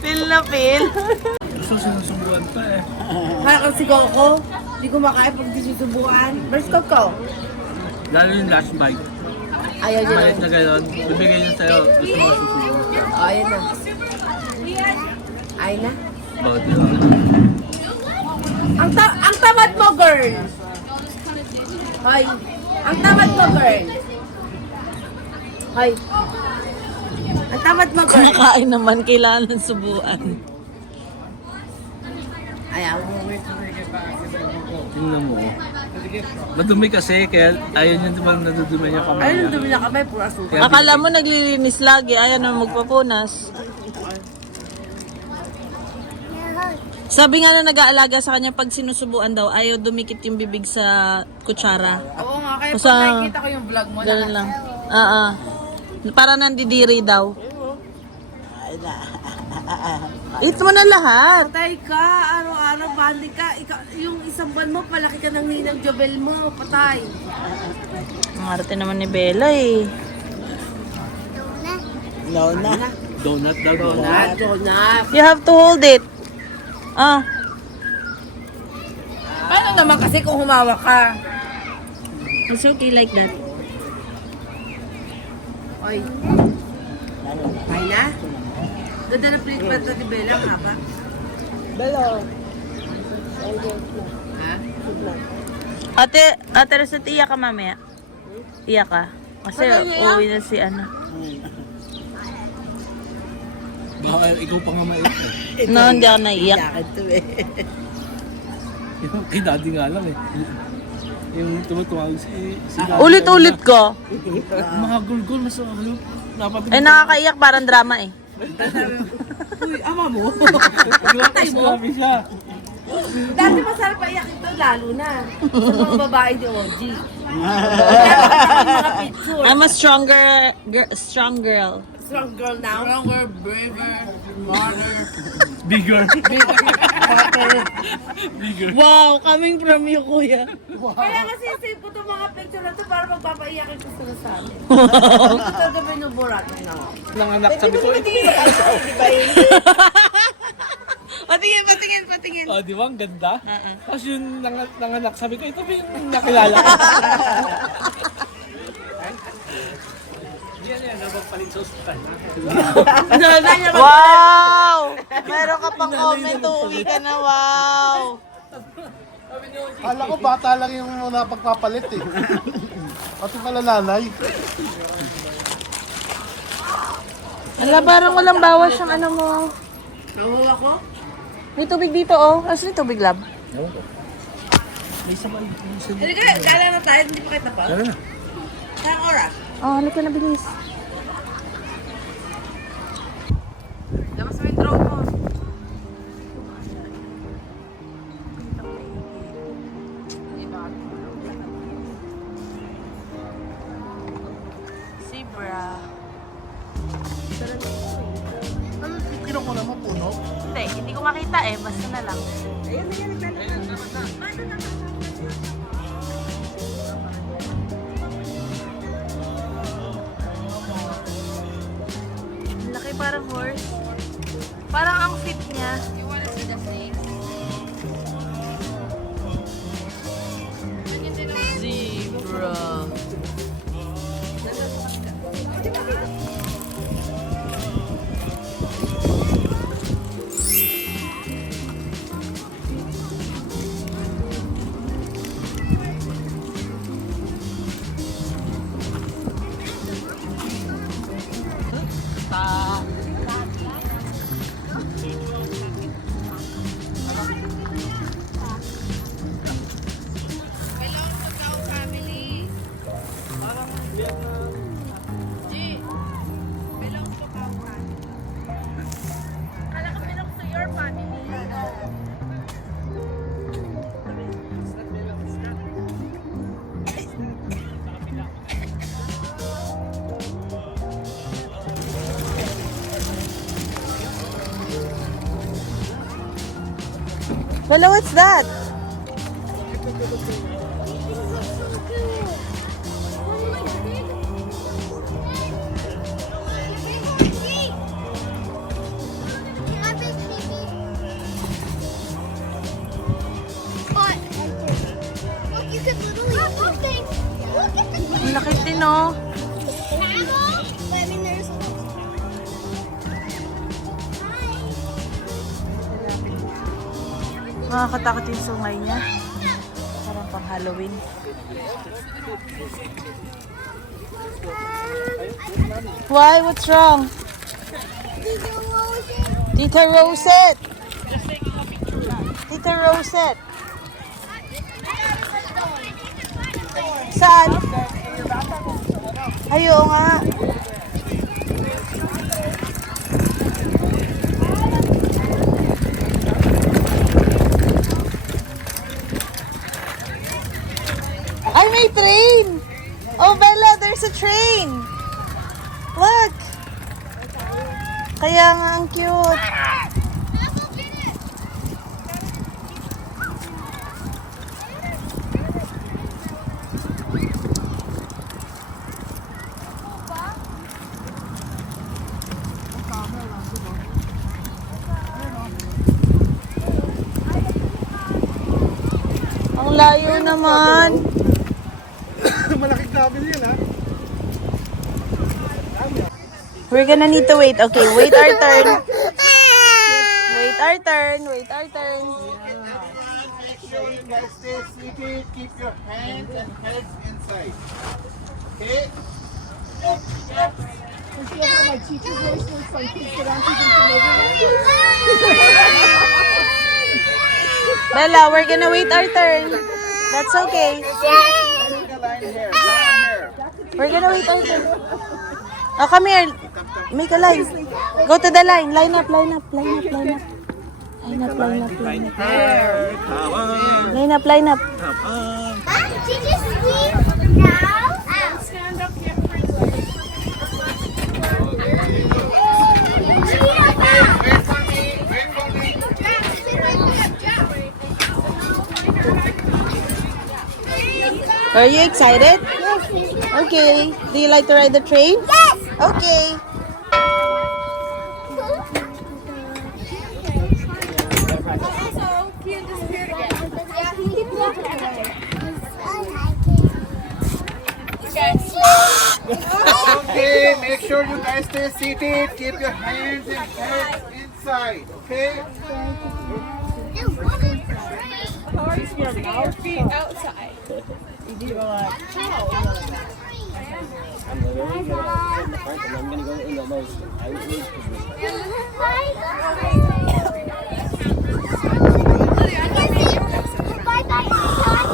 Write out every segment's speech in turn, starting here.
Feel na feel. Gusto sinusubuan pa eh. Kaya kasi Coco, hindi ko makaya pag disusubuan. Where's Coco? Lalo yung last bite. Ayaw niya Bite na. na gano'n, bibigay niya sa'yo. Gusto mo susubuan. Oh, ayan na. Ay na. Bawat yun. Ang tamad mo, girl! Hoy! Ang tamad mo, girl! Hoy! Ang tamad mo, girl! Kumakain naman, kailangan subuan. Ayaw mo. Tingnan mo. Madumi kasi, kaya ayaw niya naman nadudumi niya kamay Ayun, niya. dumi na kamay, pura suka. Akala mo naglilinis lagi, ayaw na magpapunas. Sabi nga na nag-aalaga sa kanya pag sinusubuan daw, ayaw dumikit yung bibig sa kutsara. Oo nga, kaya Basta, pag nakikita ko yung vlog mo, ganun lang. Para nandidiri daw. Eat mo na lahat. patay ka, araw-araw, bandi ka. Yung isang buwan mo, palaki ka ng ninang Jobel mo, patay. Ang arte naman ni Bella eh. Donut daw, donut. Donut. You have to hold it. Paano naman kasi kung humawak ka? It's okay like that. Oy. Ay na? Ganda na plate pa ito ni Bella, haba. Ha? Ate Rosette, iyak ka mamaya. Iyak ka. Kasi uwi na si ano. Baka ikaw pa nga mait eh. No, hindi ako naiiyak. Yung kay daddy nga lang eh. Yung tumutawag si daddy. Ulit-ulit ko. Mga gulgul, mas ano. Eh, nakakaiyak parang drama eh. Uy, ama mo. Patay mo. Grabe siya. Dati masarap pa iyak ito, lalo na. Sa mga babae ni OG. Kaya mga picture. I'm a strong girl. Strong girl now. Stronger, braver, smarter. Bigger. Wow, coming from you, kuya. Kaya nga sisave ko itong mga picture na ito para magpapaiyakin ko sila sa amin. Ito talaga binuburat na ako. Nanganak sabi ko. Patingin. Oh, di ba? Ang ganda. Tapos yung nanganak sabi ko, ito ba yung nakilala ko? Yan, nabagpalit sa ospital. Wow! Meron ka pang comment, uuwi ka na, wow! Kala ko bata lang yung napagpapalit eh. Pati pala nanay. Ala, parang walang bawas yung ano mo. Nahuwa ko? May tubig dito, oh. Asa may tubig, lab? May sabay. Hindi ka, gala na tayo, hindi pa kita pa. Tara na. Saan oras? Oh, halika na, bilis. Labas mo yung drone mo. Zebra. Ano, kinuha ko naman puno? Hindi ko makita eh. Basta na lang. Laki parang horse. Parang ang fit niya. Zebra. Hello, what's that? din, oh. Nakakatakot yung sungay niya. Parang pang Halloween. Why? What's wrong? Tita Rosette! Tita Rosette! Saan? Ayaw nga. Ay, may train! Oh, Bella, there's a train! Look! Kaya nga ang cute. Ang layo naman. Malaking kabel yun, ha? We're gonna need to wait. Okay, wait our turn. Wait our turn. Wait our turn. So you guys stay seated, keep your hands and heads inside. Okay? Bella, we're gonna wait our turn. That's okay. We're gonna wait our turn. Oh, come here. Make a line. Go to the line. Line up, line up, line up, line up. Line up, line up, line up. Line up, line up. Did you sleep now? Stand up here. Are you excited? Okay. Do you like to ride the train? Yes! Okay. Also, he disappeared again. Yeah, he keeps walking away. Okay, make sure you guys stay seated, keep your hands and heads inside. Okay? Your feet outside.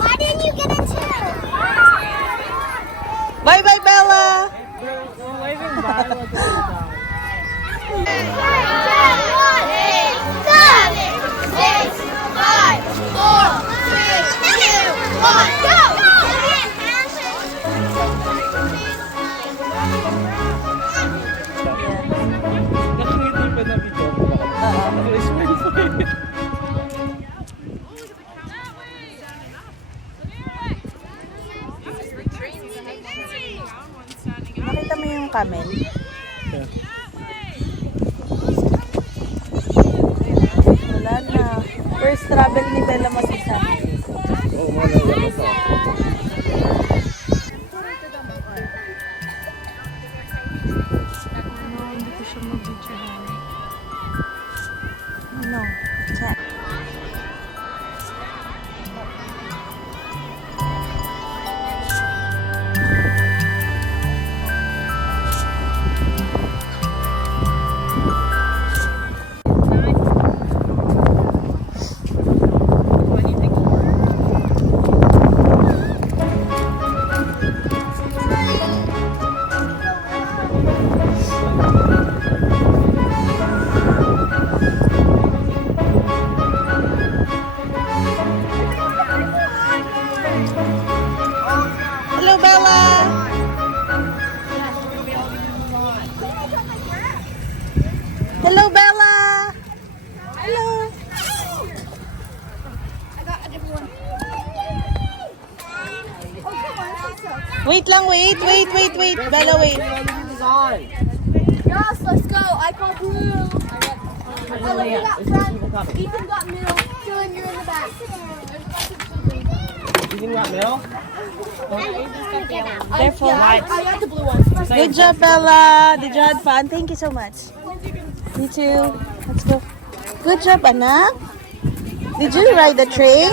Why didn't you get a chair? Bye bye, Bella. Nakita mo yung camel? Wala na. First travel ni Bella Masisa. Hindi ko siya mag-videohan. Ano? Sa Hello, Bella! Hello, Bella! Hello! I got a different one. Oh, come on. Wait lang, wait. Bella, wait. Yes, let's go. I call blue. Olivia got front. Ethan got middle. Dylan, you're in the back. Careful. I got the blue one. Good job, Bella. Did you have fun? Thank you so much. Me too. Let's go. Good job, anak. Did you ride the train?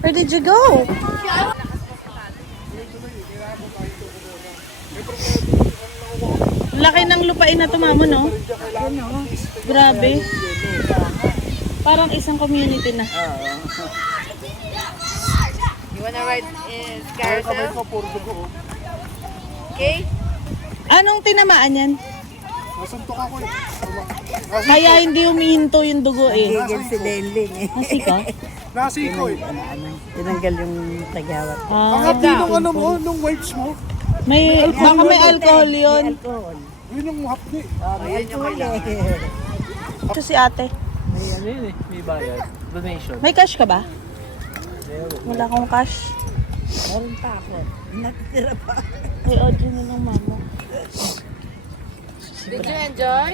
Where did you go? Laki ng lupain na tumamo, no? Grabe. Parang isang community na. You wanna ride in carousel? Okay? Anong tinamaan yan? Nasuntok ako eh. Kaya hindi humihinto yung dugo eh. Gigil si Lenling eh. Kasi ka? Nasiko eh. Tinanggal yung tagawat. Ang Ah, hapdi nung ano mo, nung wipes mo. baka may alcohol yun. Alcohol. Yun yung hapdi. Alcohol eh. Ito si ate. May ano yun eh, may bayad. Donation. May cash ka ba? Wala akong cash. Meron pa ako. Natitira pa. Ay, Audrey na ng mama. Did you enjoy?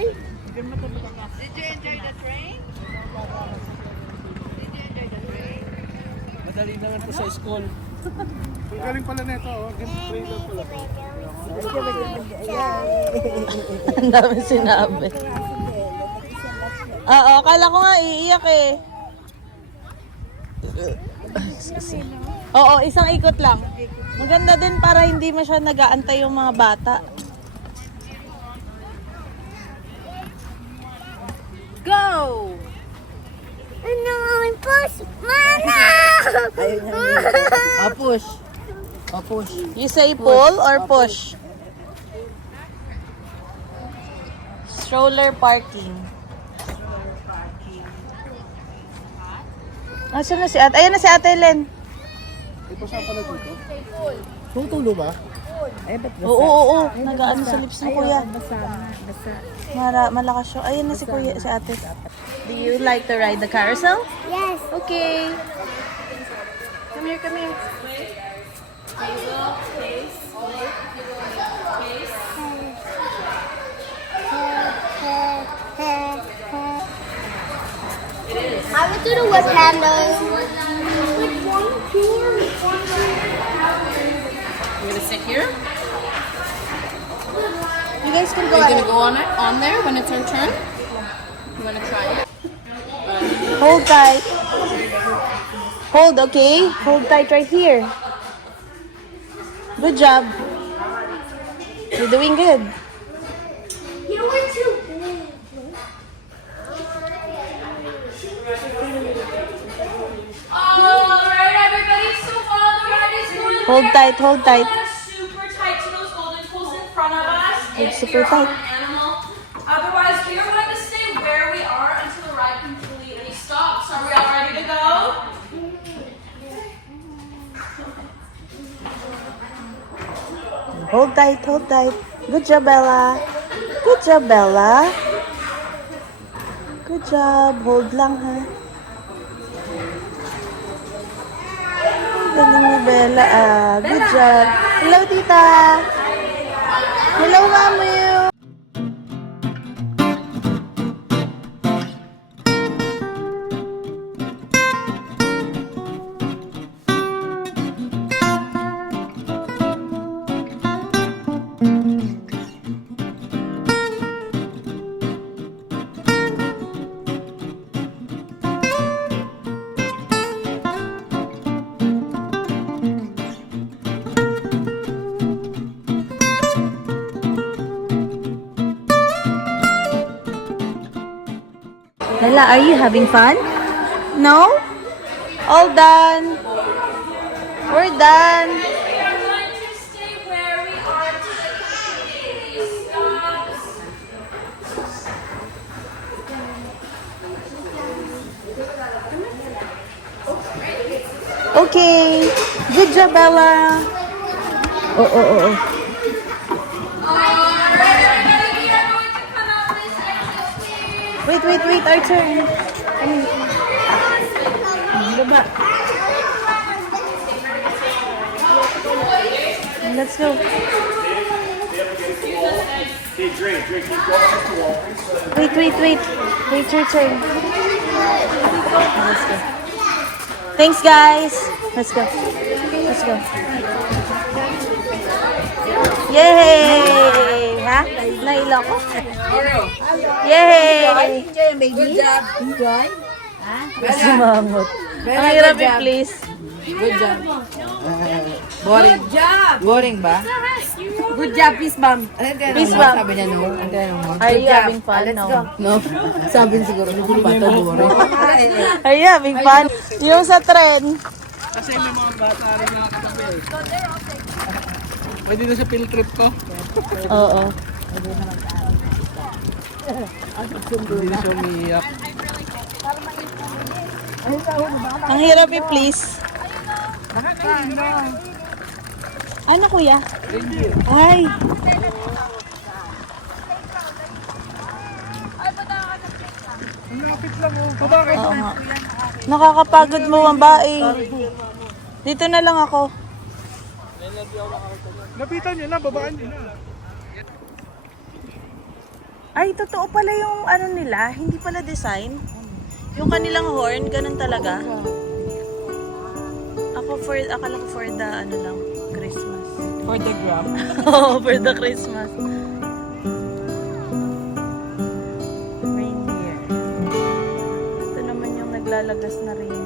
Did you enjoy the train? Madali naman po sa school. Ang galing pala nito. Oh. Trailer pala. Ang dami sinabi. Oo, akala ko nga iiyak eh. Oo, isang ikot lang. Maganda din para hindi masyadong nag-aantay yung mga bata. Go! No, push, Mama! O push. O push. You say pull or push? Stroller parking. Asan na si ate? Ayan na si ate Len. Ito saan pala dito? Tutulo ba? Ay, ba't basa? Oo. Nag-ano sa lips ni kuya. Basa na. Basa. Malakas siya. Ayan na si kuya, si ate. Do you like to ride the carousel? Yes. Okay. Come here, come here. I would do the whip handles. You gonna sit here? You guys can go Are you ahead. gonna go on there when it's our turn? You wanna try it? Hold tight. Hold, okay? Hold tight right here. Good job. You're doing good. You were too big. Alright, everybody, so while the ride is going Hold tight, hold tight. super tight to those golden tools in front of us. Hold If super you're on tight. an animal. Otherwise, we are going to stay where we are until the ride completely stops. Are we all ready to go? Hold tight, hold tight. Good job, Bella. Good job, Bella. Good job. Hold lang, ha? Galing ni Bella, ah. Good job. Hello, tita. Hello, mami. Bella, are you having fun? No? All done. We're done. We are going to stay where we are until it completely stops. Okay. Good job, Bella. Oh. Alright, everybody, we are going to come out this exit stairs. Wait. Our turn. Baba. Let's go. Wait. Wait your turn. Let's go. Thanks, guys. Let's go. Let's go. Yay! Ha? Nailang ko. Yay! Enjoy, baby. Good job. Enjoy. Sumangot. Ang hirap please. Good job. Boring. Good job. Boring ba? Good job, peace bomb. Peace bomb. Sabi niya no. Are you having fun? No. No. Sabi niya siguro, ano ba ito? Boring. Are you having fun? Yung sa tren. Kasi may mga bata rin na katabi. Pwede na sa field trip ko. Oo. Hindi na siya umiiyak. Ang hirap please. Ano kuya? Ay. Oo nga. Nakakapagod mo ang bae. Dito na lang ako. Lapitan niyo na, babaan niyo na. Ay, totoo pala yung ano nila. Hindi pala design. Yung kanilang horn, ganun talaga. Akala ko for the ano lang, Christmas. For the gram. Oo, for the Christmas. Reindeer. Ito naman yung naglalagas na reindeer.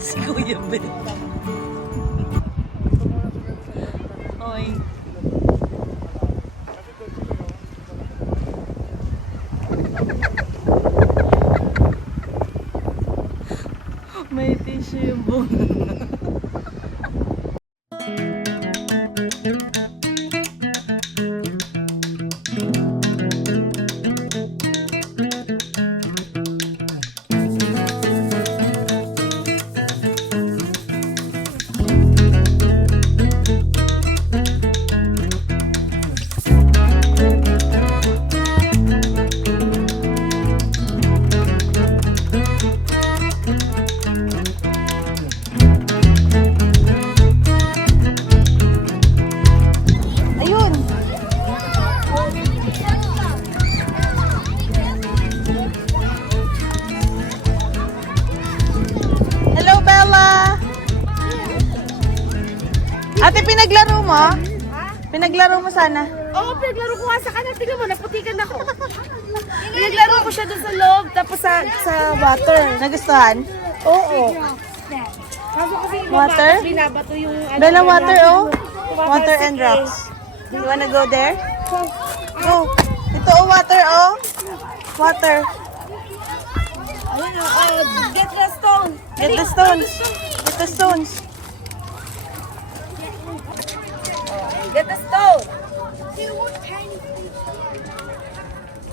Si Kuya Ben. Oy. May tissue yung buong. Ayun! Hello, Bella! Ate, pinaglaro mo? Pinaglaro mo sana? Oo, pinaglaro ko nga sa kanan. Tingnan mo, naputikan ako. Pinaglaro ko siya doon sa loob, tapos sa water. Nagustuhan? Oo. Kaso kasi yung Water? bata, binabato yung... Bella, water, oh. Water Water and rocks. You wanna go there? Go. Ito, oh, water, oh. Water. Get the stone. Get the stones. Get the stones. Get the stone.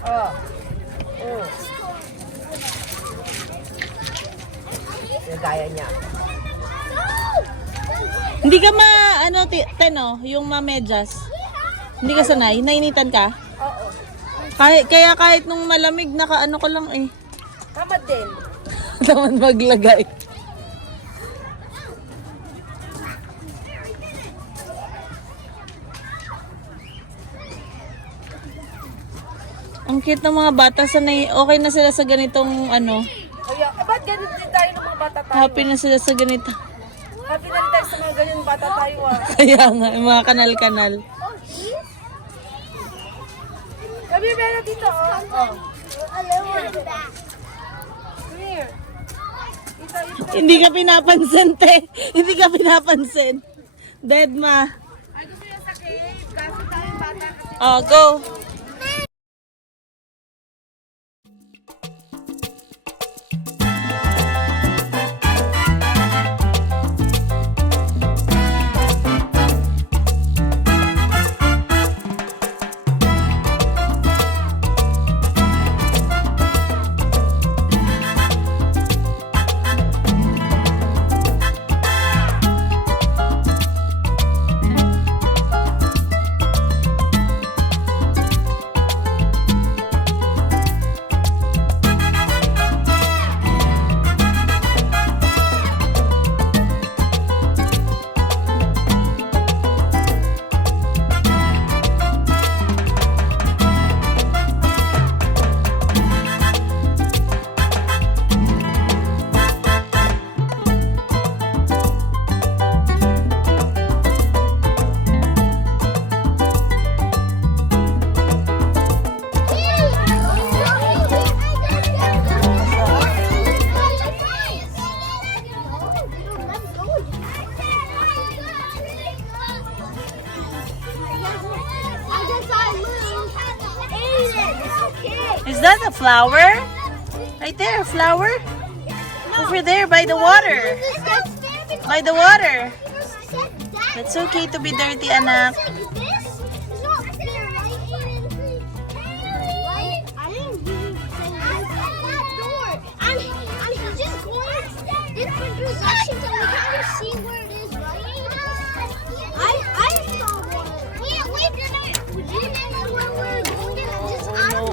Oh. Oh. Gaya niya. Hindi ka ano, Teno, yung mamedyas. Hindi ka sanay? Nainitan ka? Oo. Kaya kahit nung malamig, naka-ano ko lang eh. Tamad din. Naman maglagay. Ang cute ng mga bata. Sanay, okay na sila sa ganitong ano. Kaya, ba't ganun din tayo ng mga bata tayo? Happy na sila sa ganito. Happy na rin tayo sa mga ganyan bata tayo ah. Kaya nga, yung mga kanal-kanal. Kami meron dito oh. Oh. Hindi ka pinapansin, te. Hindi ka pinapansin. Dead ma. Ay, gusto niya sa cave. Kaso tayo bata kasi. Oh, go. flower? Right there, flower. Over there by the water. By the water. It's okay to be dirty, anak.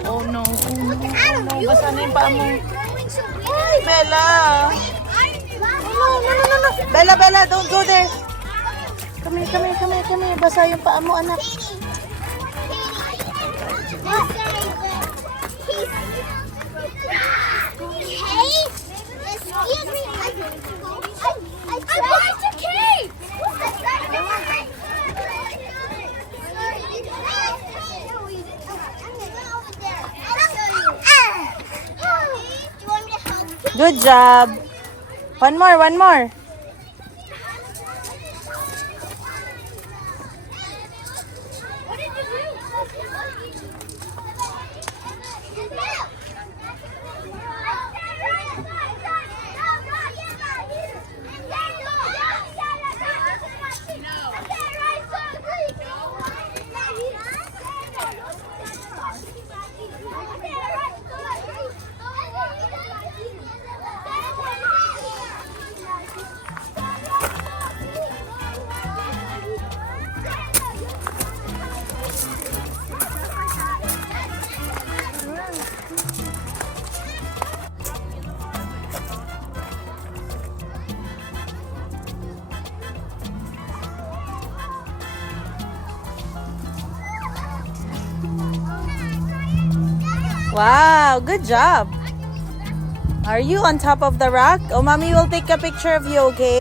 Oh no. Basa na yung paa mo. Ay, Bella. No. Bella, don't go there. Come here. Basa yung paa mo, anak. Excuse me. I tried to keep. Good job. One more. What did you Wow, good job. Are you on top of the rock? Oh, mommy will take a picture of you, okay?